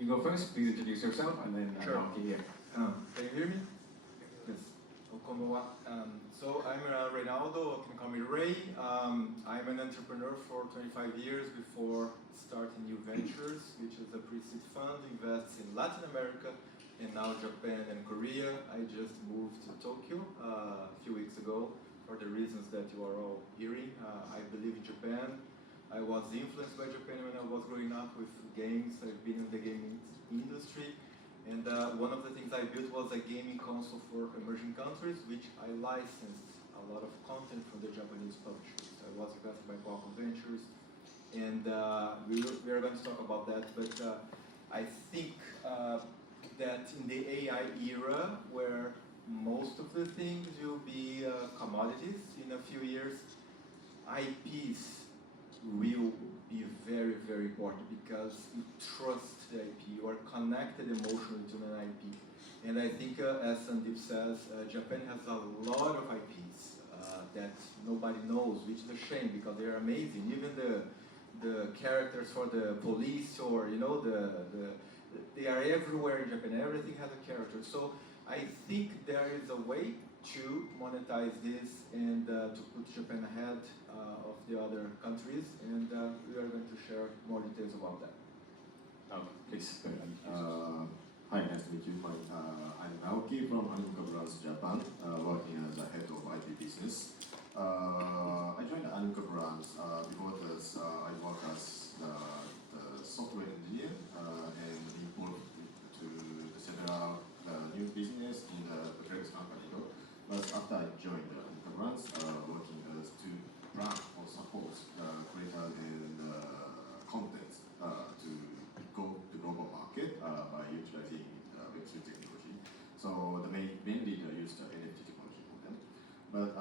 you go first, please introduce yourself, and then Sure. Naoki here. Can you hear me? Yes. So I'm Reinaldo, you can call me Ray. I'm an entrepreneur for 25 years before starting Niu Ventures, which is a pre-seed fund, invests in Latin America and now Japan and Korea. I just moved to Tokyo a few weeks ago for the reasons that you are all hearing. I believe in Japan. I was influenced by Japan when I was growing up with games. I've been in the gaming industry. And one of the things I built was a gaming console for emerging countries, which I licensed a lot of content from the Japanese publishers. I was invested by Animoca Ventures, and we are going to talk about that. But I think that in the AI era, where most of the things will be commodities in a few years, IPs will be very, very important because you trust the IP, you are connected emotionally to an IP. And I think, as Sandeep says, Japan has a lot of IPs that nobody knows, which is a shame because they are amazing. Even the characters for the police, or they are everywhere in Japan. Everything has a character. So I think there is a way to monetize this and to put Japan ahead of the other countries, and we are going to share more details about that. Please. Hi, nice to meet you. I'm Naoki from Animoca Brands Japan, working as a head of IT business. I joined Animoca Brands before this. I worked as the software engineer and involved to several new business in the previous company. But after I joined Animoca Brands, working as to plan or support creator and content to go to global market by utilizing Web3 technology. So mainly they used NFT technology for them. But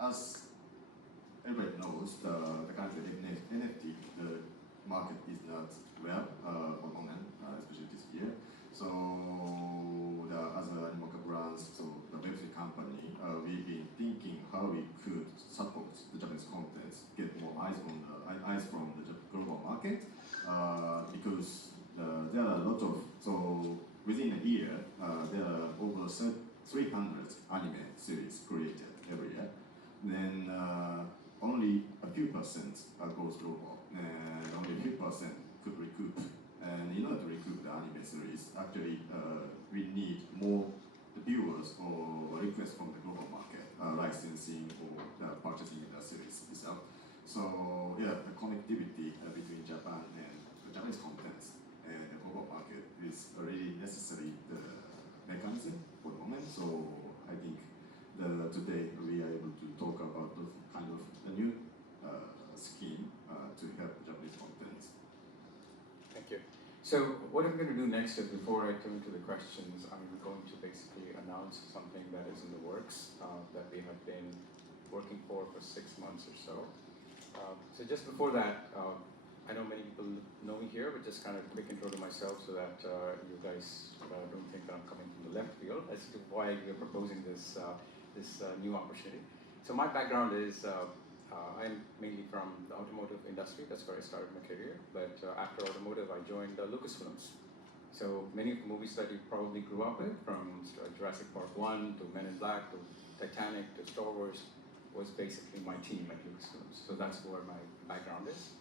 as everybody knows, the kind of NFT, the market is not well for the moment, especially this year. So as Animoca Brands, so the Web3 company, we've been thinking how we could support the Japanese content, get more eyes from the global market, because there are a lot of, so within a year, there are over 300 anime series created every year. Then only a few percent goes global, and only a few percent could recoup. And in order to recoup the anime series, actually we need more viewers or requests from the global market, licensing or purchasing the series itself. So yeah, the connectivity between Japan and the Japanese content and the global market is really necessary the mechanism for the moment. So I think today we are able to talk about the kind of a new scheme to help Japanese content. Thank you. So what I'm going to do next is, before I turn to the questions, I'm going to basically announce something that is in the works that we have been working for 6 months or so. So just before that, I know many people know me here, but just kind of a quick intro to myself so that you guys don't think that I'm coming from the left field as to why we are proposing this new opportunity. So my background is I'm mainly from the automotive industry. That's where I started my career. But after automotive, I joined Lucasfilms. So many of the movies that you probably grew up with, from Jurassic Park 1 to Men in Black to Titanic to Star Wars, was basically my team at Lucasfilms. So that's where my background is.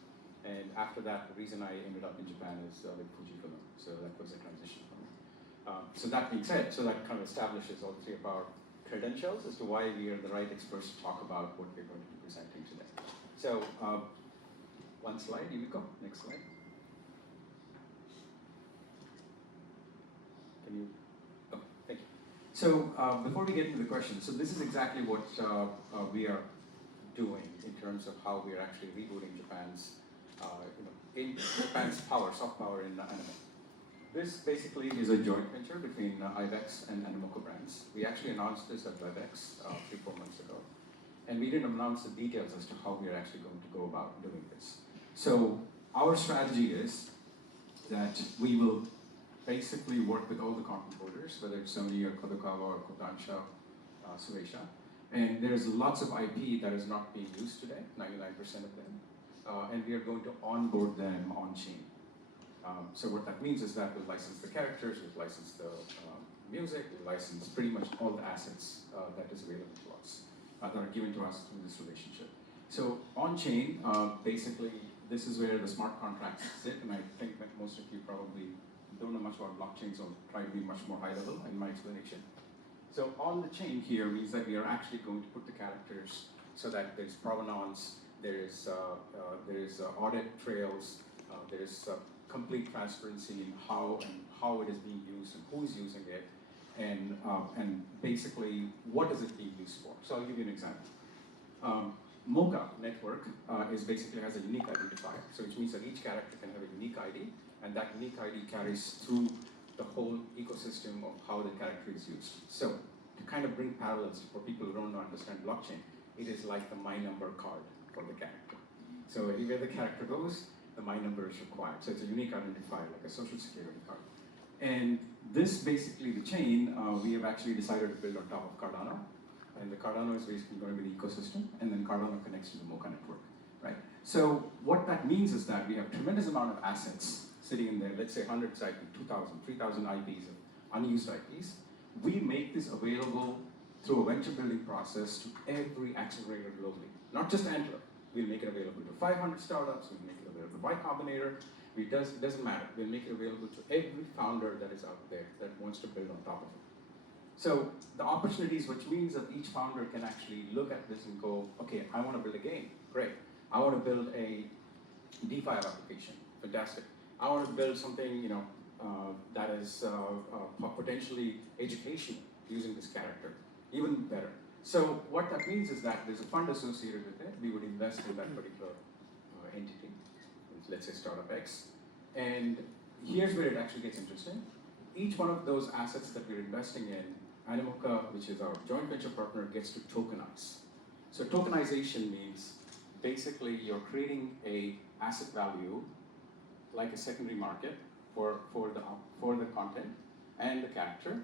And after that, the reason I ended up in Japan is with Fujifilm. So that was a transition for me. So that being said, so that kind of establishes all three of our credentials as to why we are the right experts to talk about what we're going to be presenting today. So one slide, here we go. Next slide. Can you? Oh, thank you. So before we get into the questions, so this is exactly what we are doing in terms of how we are actually rebooting Japan's, in Japan's soft power in anime. This basically is a joint venture between Ibex and Animoca Brands. We actually announced this at Webex 3-4 months ago. And we didn't announce the details as to how we are actually going to go about doing this. So our strategy is that we will basically work with all the content holders, whether it's Sony or Kodokawa or Kodansha, Sueisha. And there's lots of IP that is not being used today, 99% of them. And we are going to onboard them on-chain. So what that means is that we'll license the characters, we'll license the music, we'll license pretty much all the assets that is available to us, that are given to us through this relationship. So on-chain, basically, this is where the smart contracts sit, and I think that most of you probably don't know much about blockchain, so I'll try to be much more high level in my explanation. So on the chain here means that we are actually going to put the characters so that there's provenance, there's audit trails, there's complete transparency in how it is being used and who's using it, and basically what is it being used for. So I'll give you an example. Mocha network is basically has a unique identifier, so which means that each character can have a unique ID, and that unique ID carries through the whole ecosystem of how the character is used. So to kind of bring parallels for people who don't understand blockchain, it is like the my number card for the character. So anywhere the character goes, the my number is required. So it's a unique identifier, like a social security card. And this basically, the chain, we have actually decided to build on top of Cardano. And the Cardano is basically going to be the ecosystem, and then Cardano connects to the Mocha network, right? So what that means is that we have tremendous amount of assets sitting in there, let's say 100 IP, 2,000, 3,000 IPs, of unused IPs. We make this available through a venture building process to every accelerator globally, not just Antler. We'll make it available to 500 startups, we'll make it available to Y Combinator. It doesn't matter. We'll make it available to every founder that is out there that wants to build on top of it. So the opportunities, which means that each founder can actually look at this and go, okay, I want to build a game, great. I want to build a DeFi application, fantastic. I want to build something, that is potentially educational using this character, even better. So what that means is that there's a fund associated with it. We would invest in that particular entity, let's say Startup X. And here's where it actually gets interesting. Each one of those assets that we're investing in, Animoca, which is our joint venture partner, gets to tokenize. So tokenization means basically you're creating a asset value like a secondary market for the content and the character,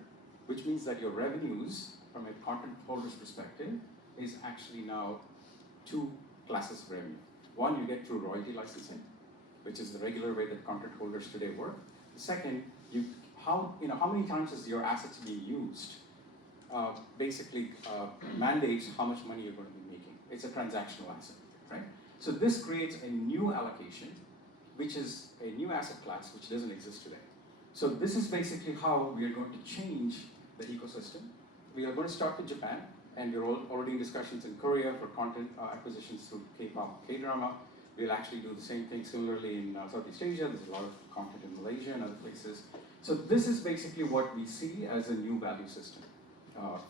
which means that your revenues from a content holder's perspective is actually now two classes of revenue. One, you get through royalty licensing, which is the regular way that content holders today work. The second, how many times is your assets being used basically mandates how much money you're going to be making. It's a transactional asset, right? So this creates a new allocation, which is a new asset class which doesn't exist today. So this is basically how we are going to change the ecosystem. We are going to start with Japan, and we're already in discussions in Korea for content acquisitions through K-pop, K-drama. We'll actually do the same thing similarly in Southeast Asia. There's a lot of content in Malaysia and other places. So this is basically what we see as a new value system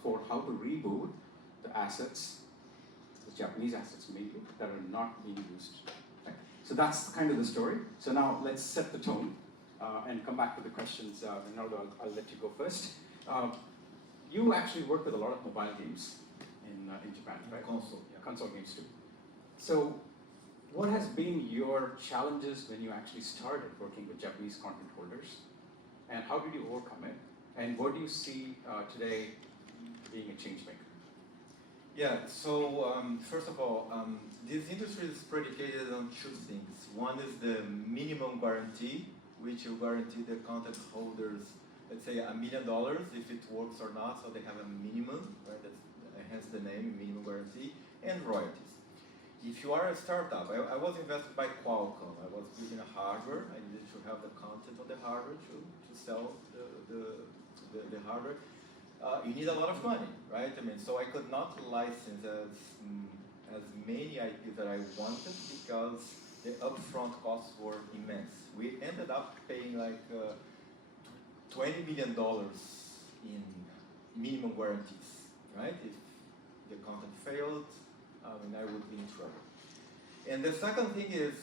for how to reboot the assets, the Japanese assets mainly, that are not being used. Right? So that's kind of the story. So now let's set the tone and come back to the questions. Reinaldo, I'll let you go first. You actually work with a lot of mobile games in Japan, right? Console. Yeah, console games too. So what has been your challenges when you actually started working with Japanese content holders? And how did you overcome it? And what do you see today being a change maker? Yeah, so first of all, this industry is predicated on two things. One is the minimum guarantee, which will guarantee the content holders, let's say $1 million if it works or not, so they have a minimum, right? That's hence the name, minimum guarantee, and royalties. If you are a startup, I was invested by Qualcomm. I was building a hardware. I needed to have the content of the hardware to sell the hardware. You need a lot of money, right? I mean, so I could not license as many IPs that I wanted because the upfront costs were immense. We ended up paying like $20 million in minimum guarantees, right? If the content failed, I would be in trouble. And the second thing is,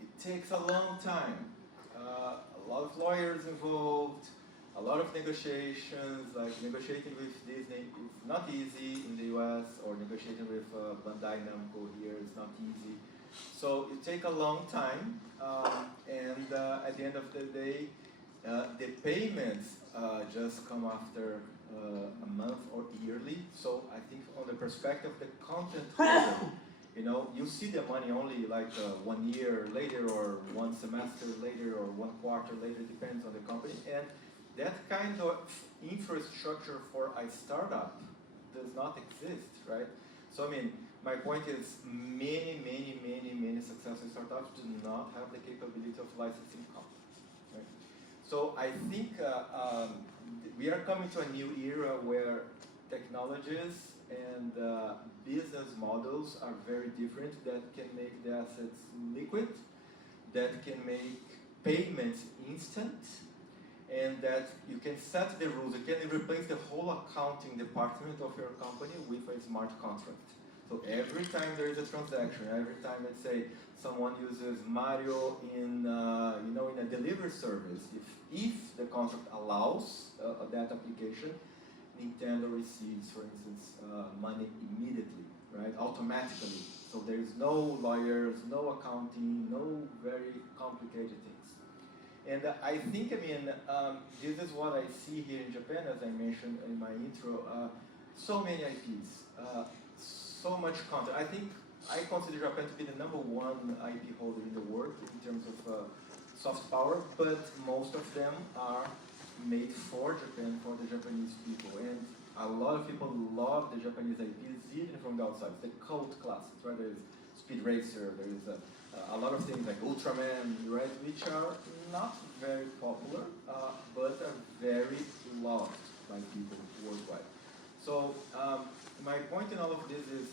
it takes a long time. A lot of lawyers involved, a lot of negotiations, like negotiating with Disney is not easy in the US, or negotiating with Bandai Namco here is not easy. So it takes a long time, and at the end of the day, the payments just come after a month or yearly. So I think on the perspective of the content holder, You know, you see the money only like 1 year later or 1 semester later or 1 quarter later, depends on the company. And that kind of infrastructure for a startup does not exist, right? So I mean, my point is many successful startups do not have the capability of licensing content, right? So I think we are coming to a new era where technologies and business models are very different that can make the assets liquid, that can make payments instant, and that you can set the rules. You can replace the whole accounting department of your company with a smart contract. So every time there is a transaction, every time, let's say, someone uses Mario in, in a delivery service, if the contract allows that application, Nintendo receives, for instance, money immediately, right, automatically. So there is no lawyers, no accounting, no very complicated things. And I think, this is what I see here in Japan, as I mentioned in my intro. So many IPs, so much content. I consider Japan to be the #1 IP holder in the world in terms of soft power, but most of them are made for Japan, for the Japanese people. And a lot of people love the Japanese IPs, even from the outside. The cult classics, right? There is Speed Racer, there is a lot of things like Ultraman, right? Which are not very popular, but are very loved by people worldwide. So my point in all of this is,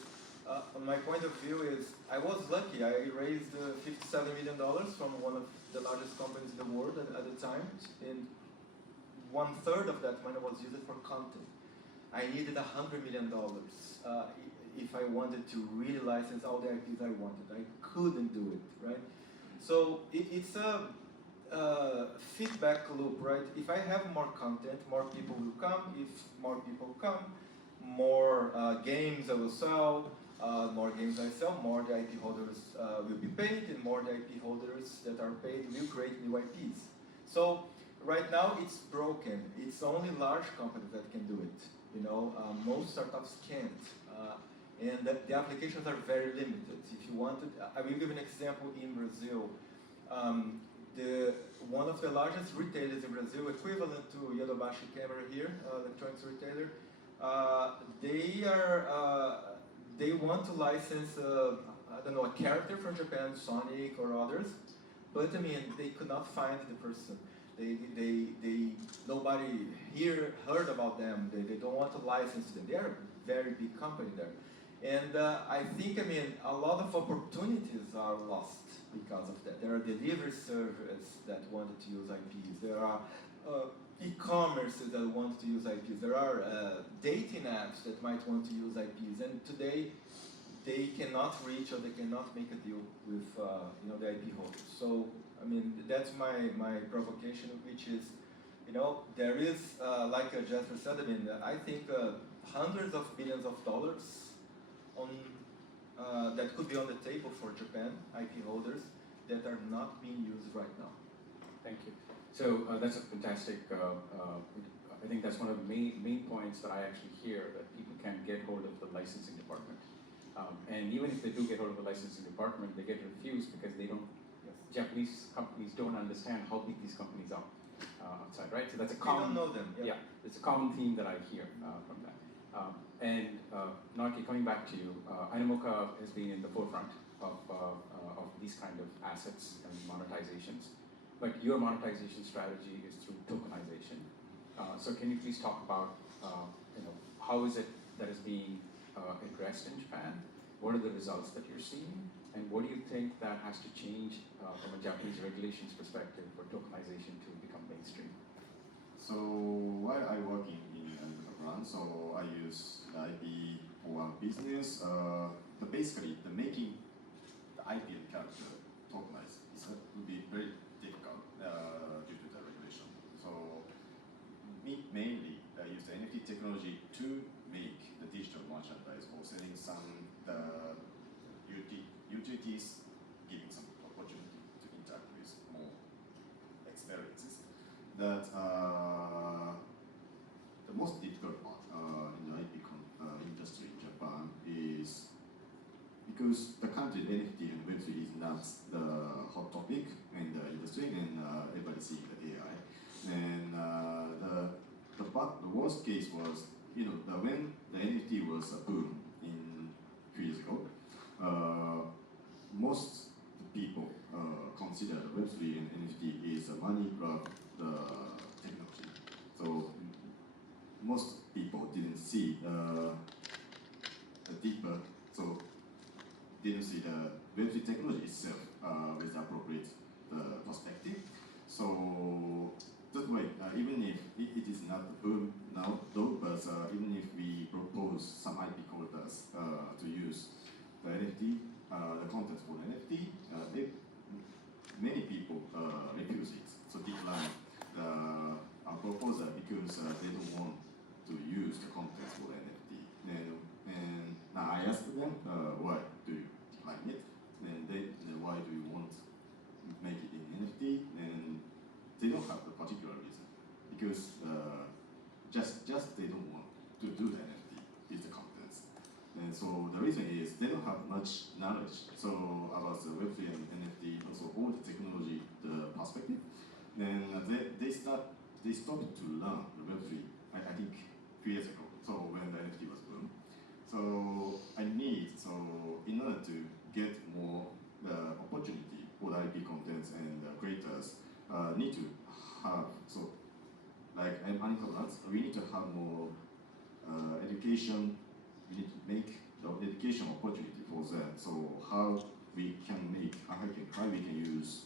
my point of view is, I was lucky. I raised $57 million from one of the largest companies in the world at the time, and 1/3 of that money was used for content. I needed $100 million if I wanted to really license all the IPs I wanted. I couldn't do it, right? So it's a feedback loop, right? If I have more content, more people will come. If more people come, more games I will sell. More games I sell, more the IP holders will be paid, and more the IP holders that are paid will create new IPs. So right now it's broken. It's only large companies that can do it. Most startups can't. And the applications are very limited. If you wanted, I will give an example in Brazil. One of the largest retailers in Brazil, equivalent to Yodobashi Camera here, electronics retailer, they want to license, a character from Japan, Sonic or others, but they could not find the person. Nobody here heard about them. They don't want to license them. They are a very big company there. And I think, a lot of opportunities are lost because of that. There are delivery services that wanted to use IPs. There are e-commerces that want to use IPs. There are dating apps that might want to use IPs. And today, they cannot reach or they cannot make a deal with the IP holders. So, that's my provocation, which is, there is, like Jasper said, I think hundreds of billions of dollars that could be on the table for Japan IP holders that are not being used right now. Thank you. So that's a fantastic, I think that's one of the main points that I actually hear, that people can get hold of the licensing department. And even if they do get hold of the licensing department, they get refused because they don't, Japanese companies don't understand how big these companies are outside, right? So that's a common, they don't know them. Yeah, it's a common theme that I hear from that. And Naoki, coming back to you, Animoca has been in the forefront of these kind of assets and monetizations. But your monetization strategy is through tokenization. So can you please talk about how is it that is being addressed in Japan? What are the results that you're seeing? And what do you think that has to change from a Japanese regulations perspective for tokenization to become mainstream? So while I work in Animoca Brands, so I use the IP for business. But basically, the making the IP character tokenized would be very difficult due to the regulation. So mainly, I use the NFT technology to make the digital merchandise or selling some utilities, giving some opportunity to interact with more experiences. That the most difficult part in the IP industry in Japan is because because the country NFT and Web3 is not the hot topic in the industry, and everybody seeing the AI. And the worst case was, when the NFT was a boom in 2 years ago, most people consider Web3 and NFT is a money grab technology. So most people didn't see the deeper, so didn't see the Web3 technology itself with appropriate perspective. So that way, even if it is not the boom now, though, but even if we propose some IP holders to use the NFT, the content for NFT, many people refuse it, so decline our proposal because they don't want to use the content for NFT. And now I asked them, why do you decline it? And then why do you want to make it in NFT? And they don't have a particular reason, because just they don't want to do the NFT with the contents. And so the reason is they don't have much knowledge about the Web3 and NFT, also all the technology, the perspective. Then they stopped to learn the Web3, I think 2 years ago, so when the NFT was boom. So in order to get more opportunity for the IP contents and creators, need to have, so like Animoca Brands, we need to have more education. We need to make the education opportunity for them. So how we can use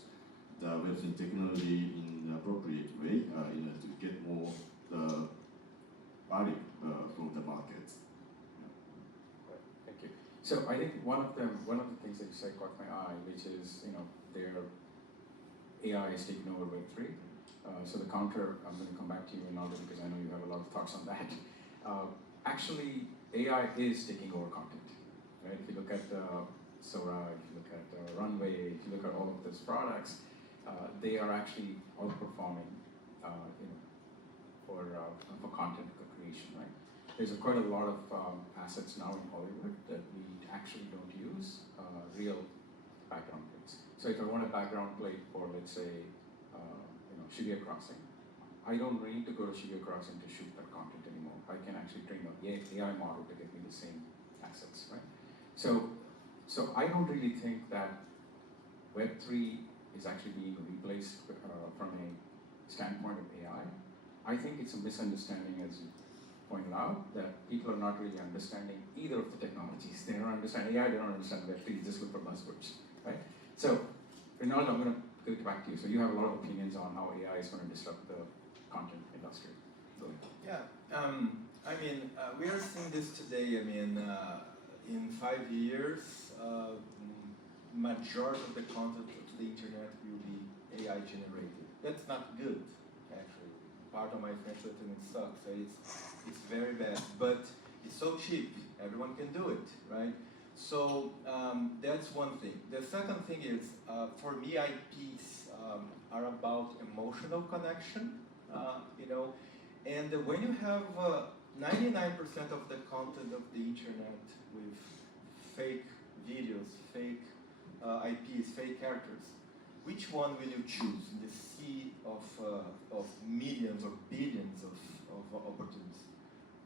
the Web3 technology in the appropriate way in order to get more the value from the market. Right. Thank you. So I think one of the things that you said caught my eye, which is their AI is taking over Web3. So the counter, I'm going to come back to you, Reinaldo, because I know you have a lot of thoughts on that. Actually, AI is taking over content. Right? If you look at Sora, if you look at Runway, if you look at all of those products, they are actually outperforming, for content creation, right? There's quite a lot of assets now in Hollywood that we actually don't use real background plates. So if I want a background plate for, let's say, Shibuya Crossing, I don't need to go to Shibuya Crossing to shoot that content anymore. I can actually train an AI model to get me the same assets, right? So I don't really think that Web3 is actually being replaced from a standpoint of AI. I think it's a misunderstanding, as you pointed out, that people are not really understanding either of the technologies. They don't understand AI, they don't understand Web3, just look for buzzwords, right? So, Reinaldo, I'm going to go back to you. So you have a lot of opinions on how AI is going to disrupt the content industry. Go ahead. Yeah, we are seeing this today. In 5 years, majority of the content of the internet will be AI generated. That's not good, actually. Part of my French learning sucks, so it's very bad. But it's so cheap, everyone can do it, right? So that's one thing. The second thing is, for me, IPs are about emotional connection, and when you have 99% of the content of the internet with fake videos, fake IPs, fake characters, which one will you choose in the sea of millions or billions of opportunities?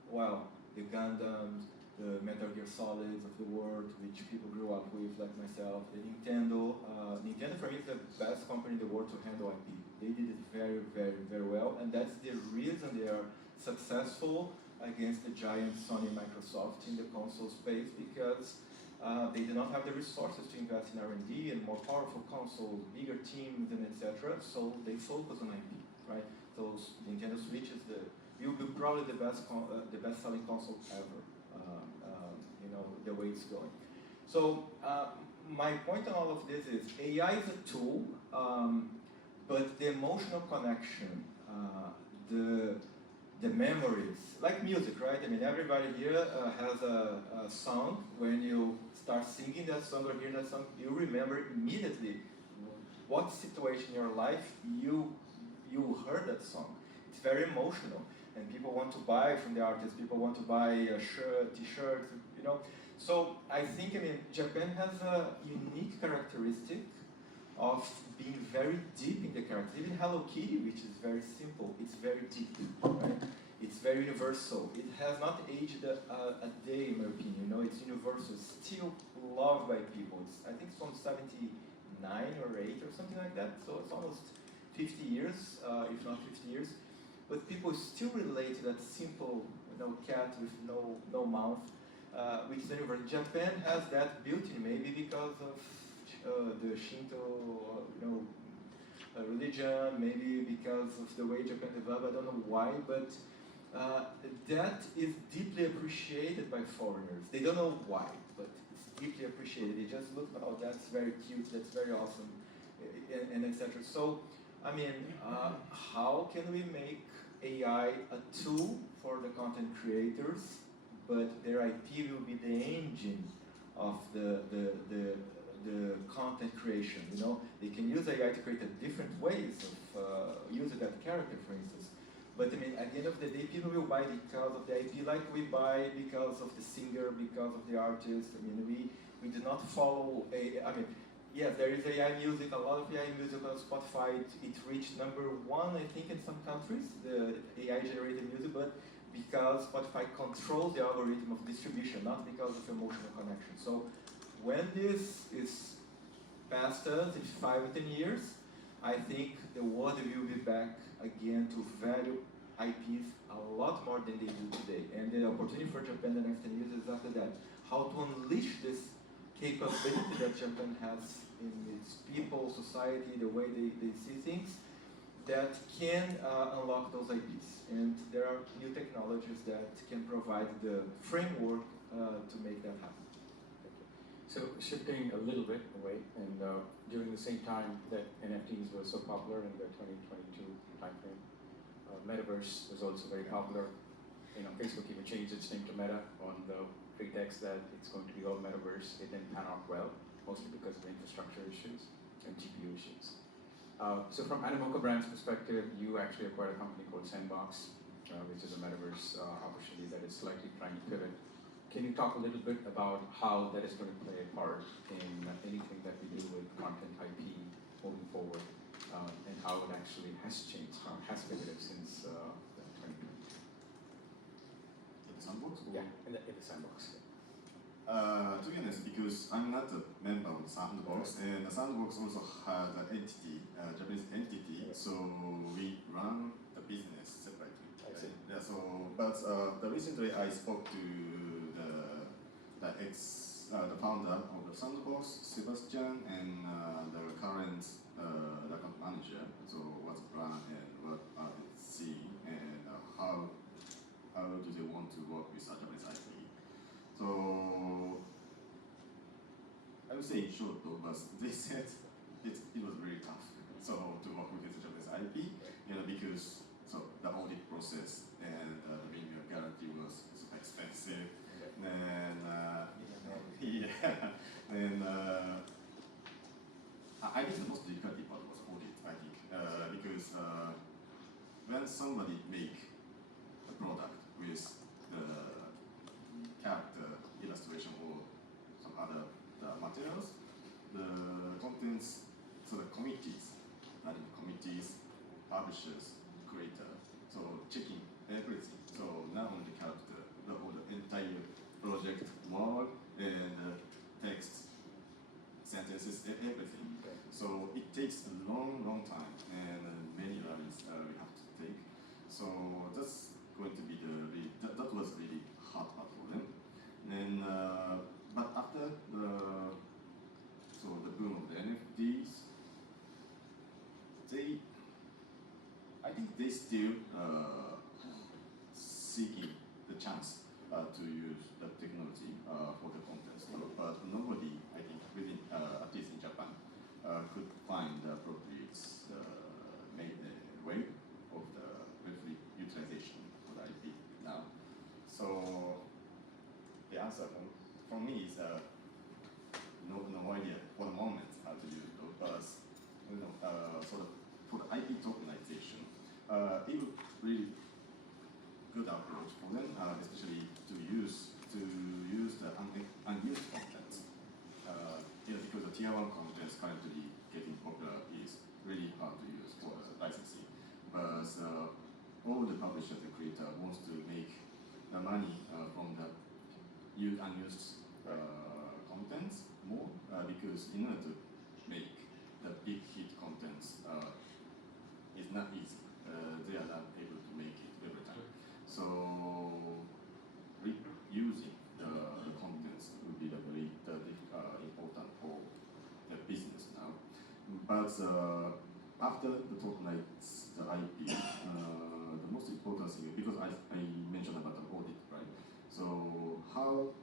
Well, the Gundams, the Metal Gear Solids of the world, which people grew up with, like myself, the Nintendo. Nintendo, for me, is the best company in the world to handle IP. They did it very, very, very well, and that's the reason they are successful against the giant Sony and Microsoft in the console space, because they do not have the resources to invest in R&D and more powerful consoles, bigger teams, and etc. So they focus on IP, right? So Nintendo Switch will be probably the best-selling console ever. The way it's going. So my point on all of this is AI is a tool, but the emotional connection, the memories, like music, right? Everybody here has a song. When you start singing that song or hearing that song, you remember immediately what situation in your life you heard that song. It's very emotional, and people want to buy from the artist. People want to buy a shirt, T-shirts, So I think, Japan has a unique characteristic of being very deep in the characters. Even Hello Kitty, which is very simple, it's very deep, right? It's very universal. It has not aged a day, in my opinion. It's universal, still loved by people. I think it's from 79 or 8 or something like that. So it's almost 50 years, if not 50 years. But people still relate to that simple, cat with no mouth. Which is universal. Japan has that built-in, maybe because of the Shinto, religion, maybe because of the way Japan developed. I don't know why, but that is deeply appreciated by foreigners. They don't know why, but it's deeply appreciated. They just look, oh, that's very cute, that's very awesome, and etc. So, how can we make AI a tool for the content creators? But their IP will be the engine of the content creation. They can use AI to create different ways of using that character, for instance. But at the end of the day, people will buy because of the IP, like we buy because of the singer, because of the artist. We do not follow yes, there is AI music, a lot of AI music on Spotify. It reached #1, I think, in some countries, the AI-generated music, but because Spotify controls the algorithm of distribution, not because of emotional connection. So when this is past us in 5 or 10 years, I think the world will be back again to value IPs a lot more than they do today. And the opportunity for Japan in the next 10 years is exactly that. How to unleash this capability that Japan has in its people, society, the way they see things, that can unlock those IPs. And there are new technologies that can provide the framework to make that happen. So shifting a little bit away, and during the same time that NFTs were so popular in the 2022 timeframe, Metaverse was also very popular. Facebook even changed its name to Meta on the pretext that it's going to be all Metaverse. It didn't pan out well, mostly because of infrastructure issues and GPU issues. So from Animoca Brands' perspective, you actually acquired a company called Sandbox, which is a Metaverse opportunity that is slightly trying to pivot. Can you talk a little bit about how that is going to play a part in anything that we do with content IP moving forward, and how it actually has changed, how it has pivoted since 2020? In the Sandbox? Yeah, in the Sandbox. To be honest, because I'm not a member of the Sandbox, and the Sandbox also has an entity, Japanese entity, so we run the business separately. I see. Yeah, but recently I spoke to the founder of the Sandbox, Sebastian, and the current account manager. So what's the plan and what are they seeing, and how do they want to work with Japanese IP? So I would say in short though, but they said it was very tough. So to work with the Japanese IP, because the audit process and the minimum guarantee was expensive, and I think the most difficult part was audit. I think because when somebody make a product with the character illustration or some other materials, the contents, so the committees, publishers, creator, so checking everything. So not only the character, but all the entire project model and text, sentences, everything. Okay. So it takes a long time and many learnings we have to take. So that's going to be that was really hard part for them. And but after the boom of the NFTs, I think they still seeking the chance to use the technology for the contents. But nobody, I think, within at least in Japan, could find the appropriate way of the Web3 utilization for the IP now. So the answer from me is no idea for the moment how to use it, but for the IP tokenization, it would really good approach for them, especially to use to use the unused content. Because the tier 1 content currently getting popular is really hard to use for licensing. But all the publishers and creator wants to make the money from the unused contents more because in order to make the big hit contents is not easy. They are not able to make it every time. So reusing the contents would be the very important for the business now. But after the tokenized the IP, the most important thing, because I mentioned about the audit, right? So how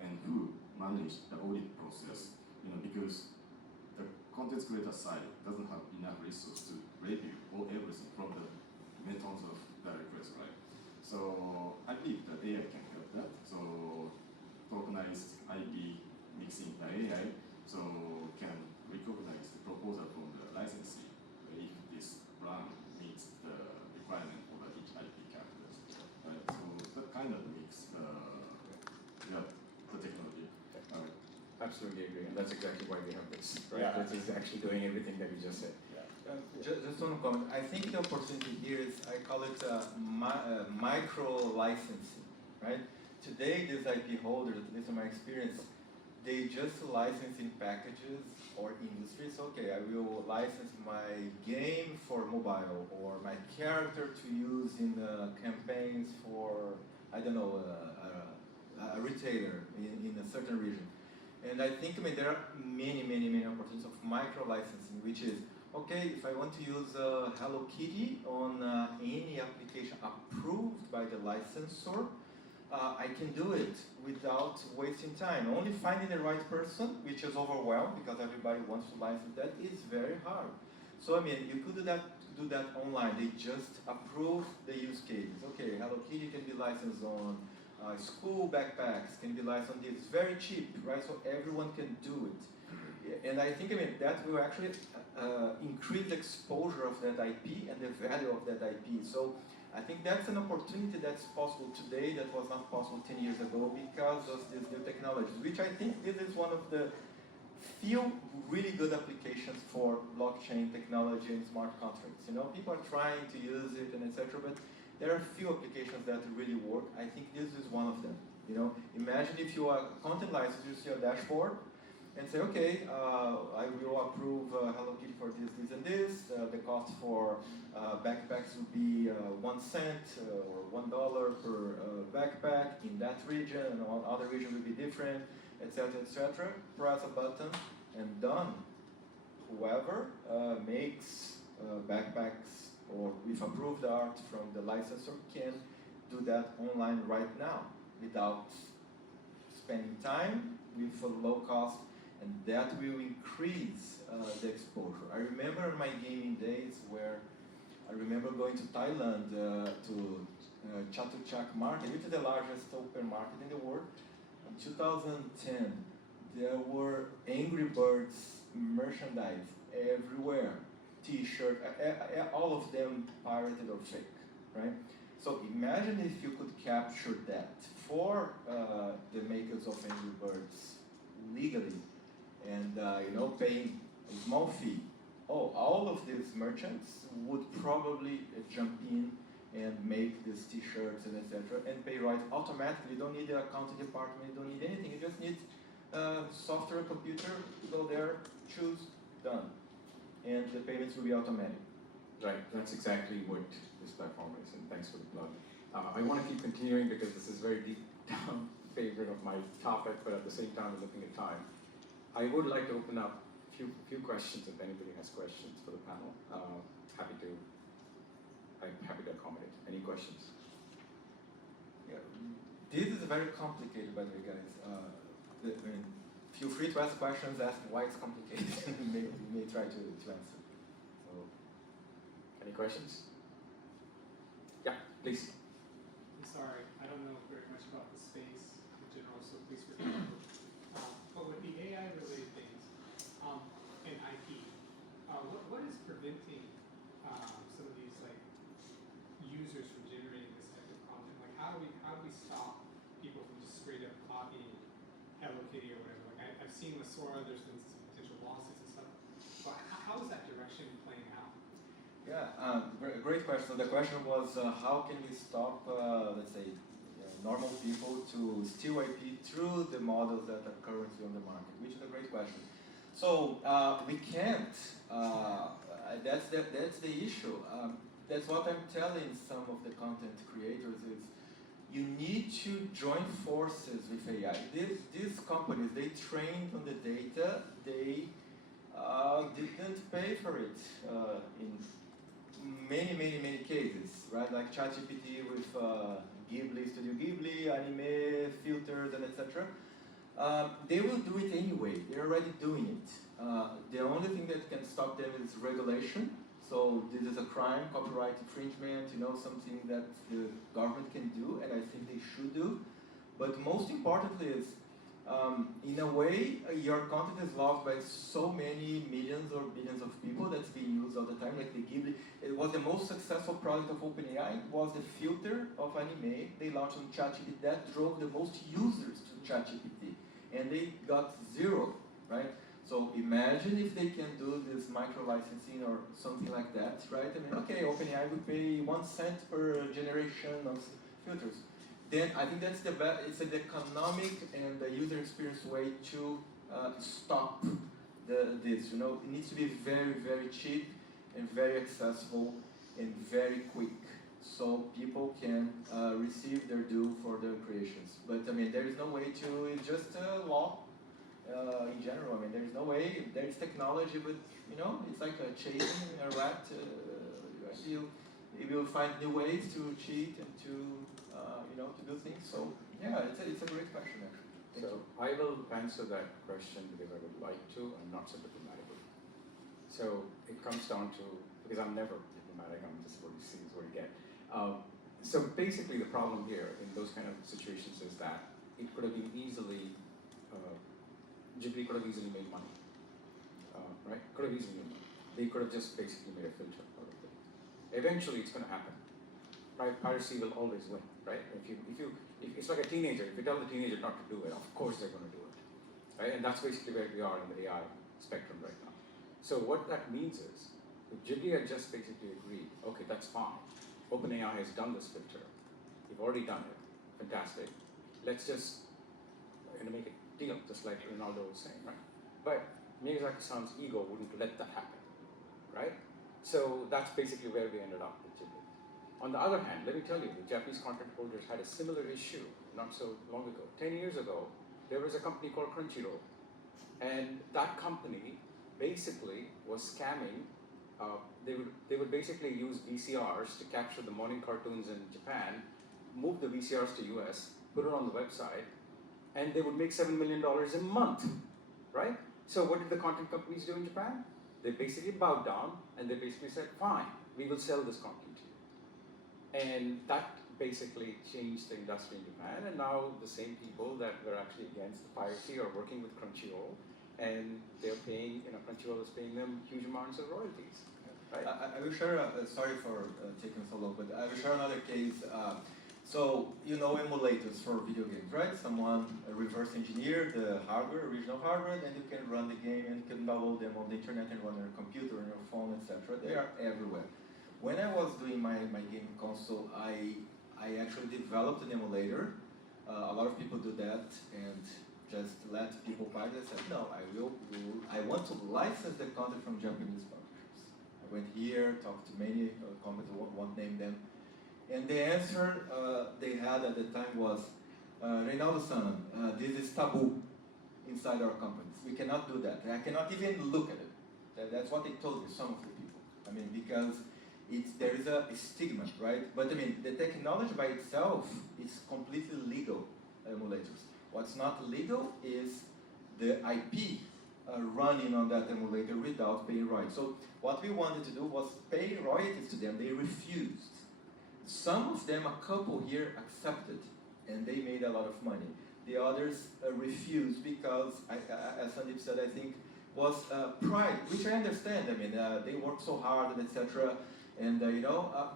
and who manage the audit process? Because the content creator side doesn't have enough resources to review all everything from the methods of the request, right? So I believe that AI can help that. So tokenized IP mixing the AI, so can recognize the proposal from the licensee if this brand meets the requirement for each IP characters, right? So that kind of mix, the technology. Absolutely agree, and that's exactly why we have this, right? Yeah. It's actually doing everything that you just said. Just one comment. I think the opportunity here is, I call it micro licensing, right? Today, these IP holders, at least in my experience, they just license in packages or industries. Okay, I will license my game for mobile or my character to use in campaigns for, I don't know, a retailer in a certain region. And I think there are many opportunities of micro licensing, which is, okay, if I want to use Hello Kitty on any application approved by the licensor, I can do it without wasting time. Only finding the right person, which is overwhelmed because everybody wants to license that, is very hard. So you could do that online. They just approve the use cases. Okay, Hello Kitty can be licensed on school backpacks, can be licensed on this. It's very cheap, right? So everyone can do it. And I think that will actually increase the exposure of that IP and the value of that IP. So I think that's an opportunity that's possible today that was not possible 10 years ago because of these new technologies, which I think this is one of the few really good applications for blockchain technology and smart contracts. People are trying to use it and etc., but there are few applications that really work. I think this is one of them. Imagine if you are content licensed, you see a dashboard, and say, okay, I will approve Hello Kitty for this, this, and this. The cost for backpacks would be 1 cent or $1 per backpack in that region, and other region will be different, etc., etc. Press a button, and done. Whoever makes backpacks or with approved art from the licensor can do that online right now without spending time, with a low cost, and that will increase the exposure. I remember in my gaming days where I remember going to Thailand to Chatuchak market, which is the largest open market in the world. In 2010, there were Angry Birds merchandise everywhere. T-shirt, all of them pirated or fake, right? So imagine if you could capture that for the makers of Angry Birds legally, and paying a small fee. All of these merchants would probably jump in and make these T-shirts and etc. and pay right automatically. You don't need the accounting department. You don't need anything. You just need software, computer. Go there, choose, done, and the payments will be automatic. Right, that's exactly what this platform is, and thanks for the plug. I want to keep continuing because this is very deep down favorite of my topic, but at the same time, we're looking at time. I would like to open up a few questions if anybody has questions for the panel. I'm happy to accommodate. Any questions? Yeah, this is very complicated, by the way, guys. Feel free to ask questions, ask why it's complicated, and we may try to answer. So, any questions? Yeah, please. I'm sorry, I don't know very much about the space in general, so please forgive me. But with the AI-related things and IP, what is preventing some of these users from generating this type of content? How do we stop people from just seen with Sora, there's been some potential lawsuits and stuff. But how is that direction playing out? Yeah, great question. So the question was, how can we stop, let's say, normal people to steal IP through the models that are currently on the market, which is a great question. So we can't. That's the issue. That's what I'm telling some of the content creators is you need to join forces with AI. These companies, they trained on the data, they didn't pay for it in many cases, right? Like ChatGPT with Ghibli, Studio Ghibli, anime, filters, and etc. They will do it anyway. They're already doing it. The only thing that can stop them is regulation. So this is a crime, copyright infringement, something that the government can do, and I think they should do. But most importantly is, in a way, your content is loved by so many millions or billions of people that's being used all the time, like the Ghibli. It was the most successful product of OpenAI, was the filter of anime. They launched on ChatGPT. That drove the most users to ChatGPT. And they got 0, right? So imagine if they can do this micro-licensing or something like that, right? I mean, okay, OpenAI would pay 1 cent per generation of filters. Then I think that's the best. It's an economic and the user experience way to stop this. It needs to be very cheap and very accessible and very quick, so people can receive their due for their creations. But I mean, there is no way to. It's just law in general. I mean, there is no way. There is technology, but it's like chasing a rat. You will find new ways to cheat and to do things. So yeah, it's a great question actually. So I will answer that question because I would like to. I'm not so diplomatic. So it comes down to, because I'm never diplomatic, I'm just what you see is what you get. So basically the problem here in those kind of situations is that it could have been easily, Ghibli could have easily made money, right? Could have easily made money. They could have just basically made a filter out of it. Eventually it's going to happen. Right? Piracy will always win, right? If it's like a teenager, if you tell the teenager not to do it, of course they're going to do it, right? And that's basically where we are in the AI spectrum right now. So what that means is, if Ghibli had just basically agreed, okay, that's fine. OpenAI has done this filter. You've already done it. Fantastic. Let's just make a deal, just like Reinaldo was saying, right? But Miyazaki-san's ego wouldn't let that happen, right? So that's basically where we ended up with Ghibli. On the other hand, let me tell you, the Japanese content holders had a similar issue not so long ago. 10 years ago, there was a company called Crunchyroll. And that company basically was scamming. They would basically use VCRs to capture the morning cartoons in Japan, move the VCRs to US, put it on the website, and they would make $7 million a month, right? So what did the content companies do in Japan? They basically bowed down and they basically said, fine, we will sell this content to you. And that basically changed the industry in Japan, and now the same people that were actually against the piracy are working with Crunchyroll, and they're paying, Crunchyroll is paying them huge amounts of royalties. Right? I will share, sorry for taking so long, but I will share another case. So, emulators for video games, right? Someone reverse engineer the hardware, original hardware, then you can run the game and you can download them on the internet and run on your computer, on your phone, etc. They are everywhere. When I was doing my gaming console, I actually developed an emulator. A lot of people do that and just let people buy it. I said, no, I want to license the content from Japanese publishers. I went here, talked to many companies, won't name them. And the answer they had at the time was, Reinaldo-san, this is taboo inside our companies. We cannot do that. I cannot even look at it. That's what they told me, some of the people. I mean, because there is a stigma, right? But I mean, the technology by itself is completely legal, emulators. What's not legal is the IP running on that emulator without paying royalties. So what we wanted to do was pay royalties to them. They refused. Some of them, a couple here, accepted, and they made a lot of money. The others refused because, as Sandeep said, I think, was pride, which I understand. I mean, they work so hard, etc. And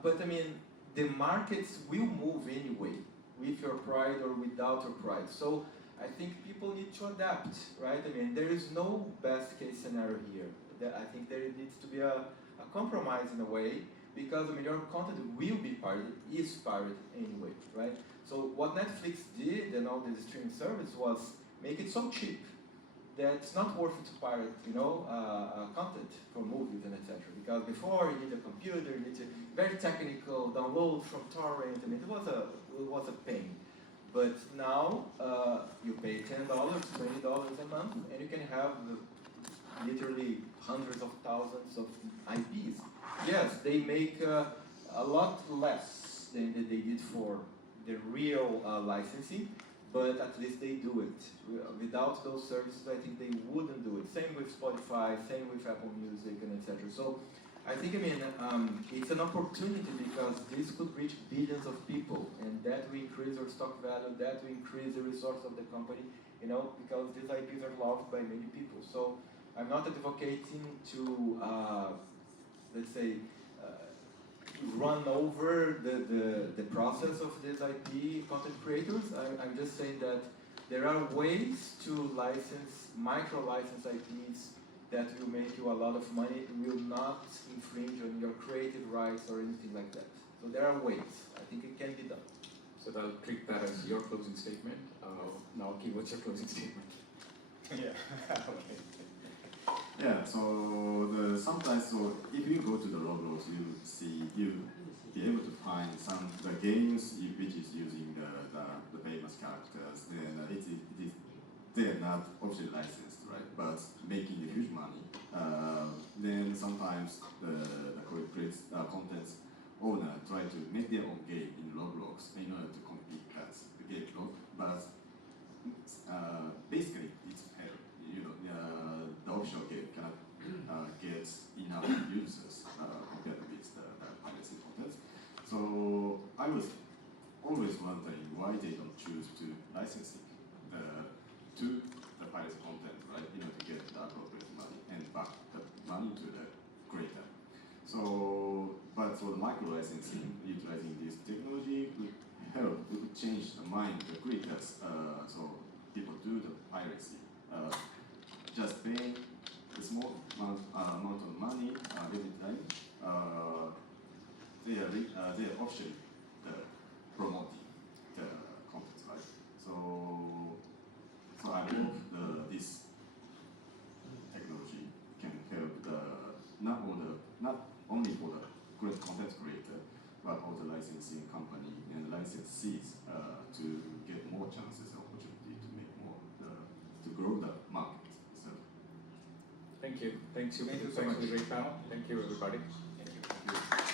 but I mean, the markets will move anyway, with your pride or without your pride. So I think people need to adapt, right? I mean, there is no best case scenario here. I think there needs to be a compromise in a way, because I mean, your content will be pirated, is pirated anyway, right? So what Netflix did and all the streaming service was make it so cheap that it's not worth it to pirate, content for movies and etc. Because before you need a computer, you need to very technical download from torrent. I mean, it was a pain. But now you pay $10, $20 a month, and you can have literally hundreds of thousands of IPs. Yes, they make a lot less than they did for the real licensing, but at least they do it. Without those services, I think they wouldn't do it. Same with Spotify, same with Apple Music, and etc. So I think, it's an opportunity because this could reach billions of people, and that will increase our stock value, that will increase the resource of the company, because these IPs are loved by many people. So I'm not advocating to, let's say, run over the process of these IP content creators. I'm just saying that there are ways to micro-license IPs that will make you a lot of money, will not infringe on your creative rights or anything like that. So there are ways. I think it can be done. So I'll treat that as your closing statement. Naoki, what's your closing statement? Yeah. Yeah, so sometimes, if you go to the Roblox, you'll be able to find the games which is using the famous characters. Then they're not officially licensed, right? But making a huge money. Then sometimes the content owner try to make their own game in Roblox in order to compete at the game, but basically it's fair. The official game cannot get enough users compared with the piracy content. So I was always wondering why they don't choose to licensing to the piracy content, right? To get the appropriate money and back the money to the creator. So, but for the micro licensing, utilizing this technology would change the mind of the creators. So people do the piracy. Just paying a small amount of money every time, they are option promoting the content, right? So I hope this technology can help not only for the great content creator, but also licensing company and licensees to get more chances and opportunity to make more to grow the market. Thank you. Thank you. Thank you so Thanks much. for the great panel. Thank you, everybody. Thank you.